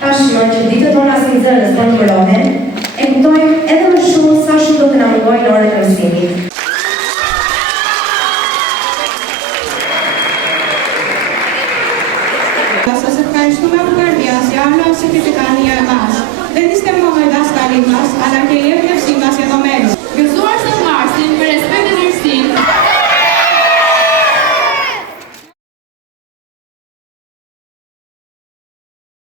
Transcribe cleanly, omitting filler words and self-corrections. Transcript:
Tashmë që ditët tona sinxërës të numërohen, e kuptojmë edhe më shumë sa shumë do të na mungojnë orët e mësimit. Σας ευχαριστούμε από καρδιάς για όλα όσα έχετε κάνει για εμάς. Δεν είστε μόνο οι δάσκαλοι μας, αλλά και η έμπνευσή μας για το μέλλον.